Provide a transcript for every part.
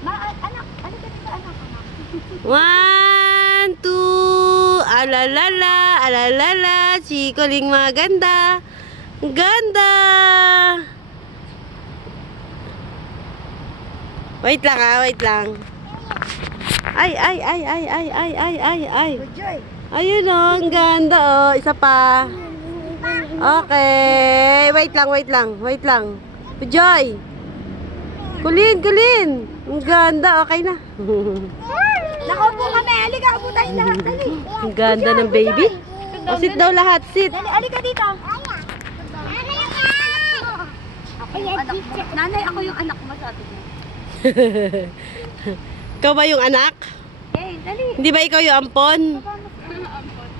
Ma, anak, ano ka dito, anak? One, two, alalala, alalala, chikoling maganda. Ganda! Wait lang ah, wait lang. Ay, ay, ay, ay, ay, ay, ay, ay, ay. Ayun oh, ang ganda oh. Isa pa. Okay. Wait lang, wait lang, wait lang. Joy! Kulin, kulin! Ang ganda, okay na. Nakaupo kami, halika, upo tayo lahat, dali. Ang ganda ng baby. O, sit daw lahat, sit. Dali, halika dito. Nanay, ako yung anak mo, sabi mo. Ikaw ba yung anak? Eh, dali. Hindi ba ikaw yung ampon?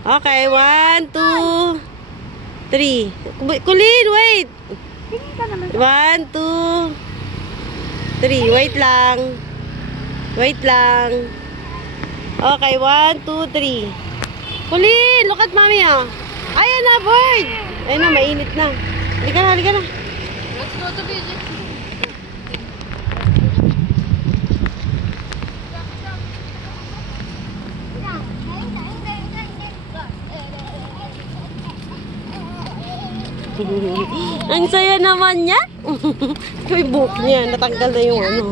Okay, one, two, three. Kulin, wait! One, two, three. Wait lang. Wait lang. Okay, one, two, three. Kulin, look at mommy ah. Ayan na, bird. Ayun na, mainit na. Halika na, halika na. Let's go to visit. Ang saya naman niya. Yung buhok niya, natanggal na yung ano.